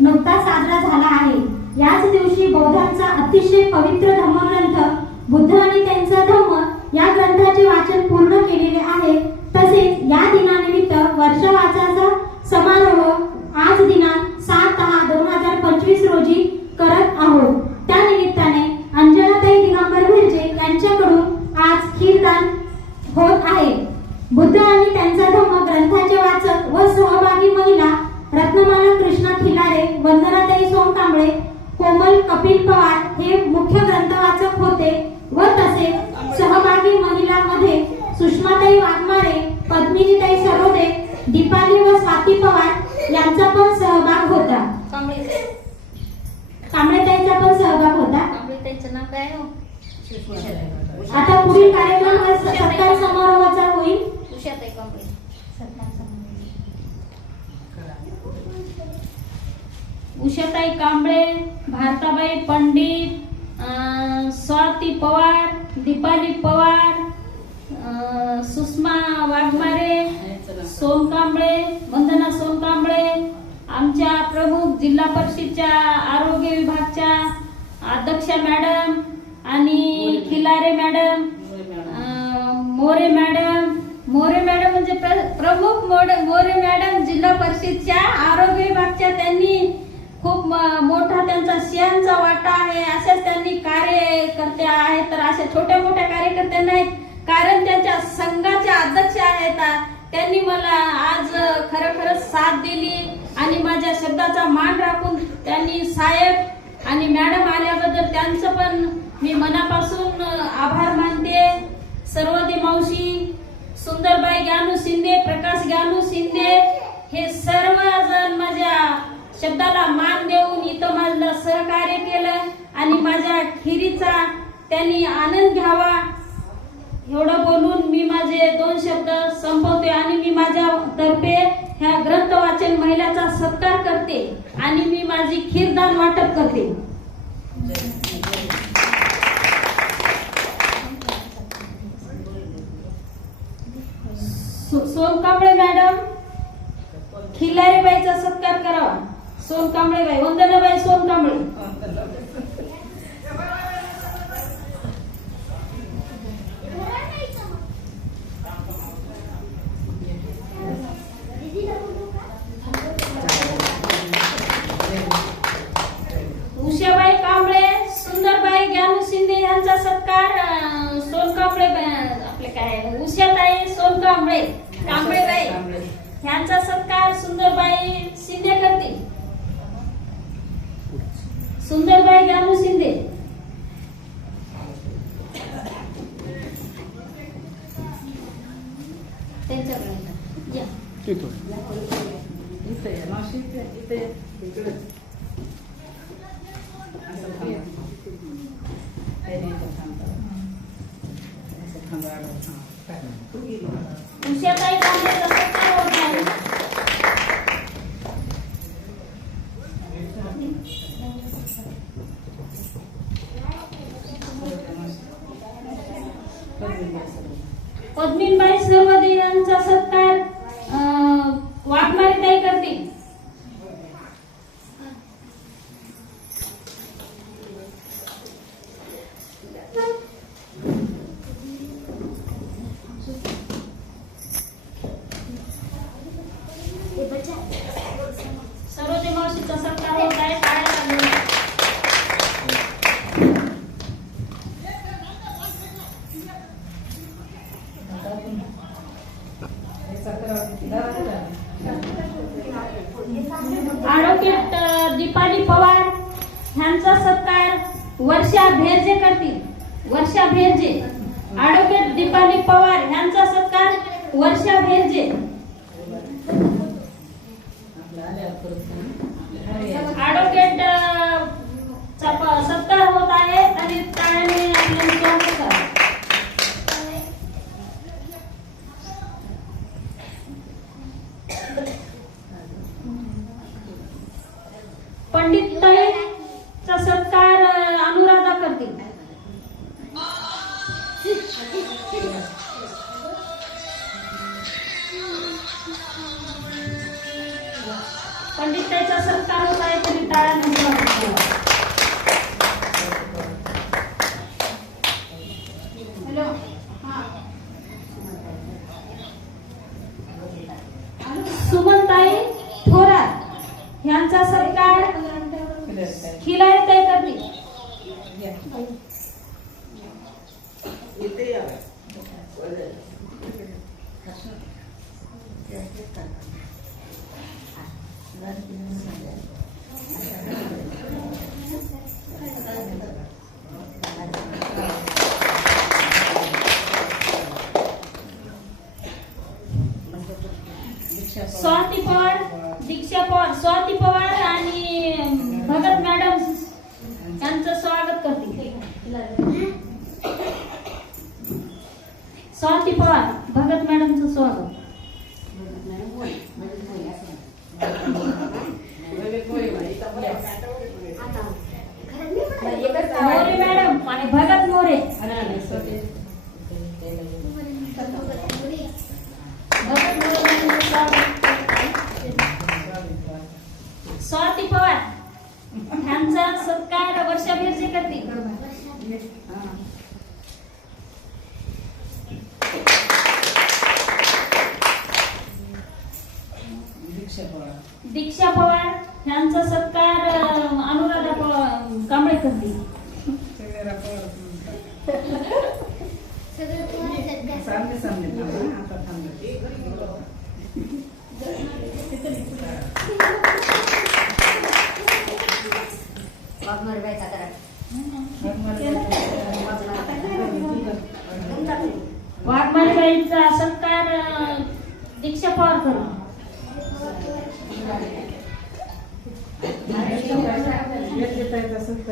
नुकताच साजरा झाला आहे. याच दिवशी बौद्धांचा अतिशय पवित्र धर्मग्रंथ बुद्ध आणि त्यांचा धम्म या ग्रंथाचे वाचन पूर्ण केलेले आहे. तसेच या दिनानिमित्त वर्षवाचाचा समारोह आज दिनांक सात दहा दोन हजार पंचवीस रोजी करत आहोत त्या निमित्ताने अंजनाताई दिगंबर भिरजे यांच्याकडून आज खीरदान होत आहे बुद्ध आणि त्यांचा धम्म ग्रंथाचे वाचक व सहभागी महिला रत्नमाला कृष्णा वंदनाताई सोनकांबळे कोमल कपिल पवार हे मुख्य ग्रंथवाचक होते व तसे सहभागी महिलांमध्ये सुषमाताई वाघमारे पद्मिनीताई सरोदे दीपाली व स्वाती पवार यांचा पण सहभाग होता. कांबळे कांबळेताईचा पण सहभाग होता. कांबळे त्यांचं नाव काय हो? आता पुढील कार्यक्रम सत्कार समारोहाचा होईल. उषाताई कांबळे. उषाताई कांबळे भारताबाई पंडित स्वाती पवार दीपाली पवार सुषमा वाघमारे सोन कांबळे वंदना सोम कांबळे आमच्या प्रमुख जिल्हा परिषदच्या आरोग्य विभागच्या अध्यक्षा मॅडम आणि Khilare madam More madam. More madam म्हणजे प्र- प्रमुख मोड- मोरे मॅडम जिल्हा परिषदच्या आरोग्य विभागच्या त्यांनी खूप म- मोठा त्यांचा सिंहाचा वाटा आहे असेच त्यांनी कार्यकर्ते आहेत तर अशा छोट्या मोठ्या कार्यकर्त्यांना आहेत. कारण त्यांच्या संघाच्या अध्यक्ष आहेत त्यांनी मला आज खरं खरं साथ दिली आणि माझ्या शब्दाचा मान राखून त्यांनी साहेब आणि मॅडम आल्याबद्दल त्यांचं पण मी मनापासून आभार मानते. सर्वदे मावशी सुंदरबाई ग्यानू शिंदे प्रकाश ग्यानू शिंदे हे सर्वजण माझ्या शब्दाला मान देऊन इथं मला सहकार्य केलं आणि माझ्या खिरीचा त्यांनी आनंद घ्यावा. एवढं बोलून मी माझे दोन शब्द संपवते आणि मी माझ्या तर्फे ह्या ग्रंथ वाचन महिलाचा सत्कार करते आणि मी माझी खीरदान वाटप करते. सो- सोनकांबळे मॅडम खिल्लारीबाईचा सत्कार करावा. सोनकांबळेबाई वंदनाबाई सोनकांबळे उषाबाई कांबळे सुंदरबाई ज्ञानू शिंदे अं, सोनकांबळे बा- आपले काय उषाताई सोनकांबळे कांबळेबाई यांचा सत्कार सुंदरबाई शिंदे करतील. सुंदरबाई ज्ञानू शिंदे त्यांच्याकडे या. उषाताई कांबळेचा सत्कार होत आहे पद्मीनबाई सर्व यांचा सत्कार अं, वाघमारे ताई करतील सर्वदे मावशीचा सत्कार होत आहे टाळ्या वाजवून. ॲडव्होकेट अ, दीपाली पवार ह्यांचा वर्षा भेरजे करतील वर्षा भेरजे ॲडव्होकेट दीपाली पवार यांचा सत्कार वर्षा भेरजे ॲडव्होकेट स्वाती पवार भगत मॅडमचं स्वागत. मॅडम आणि भगत मोरे. करते. सामने सामने थांबा वाघमारीबाईंचा सत्कार दीक्षा पवार करू वेळ देता येत असेल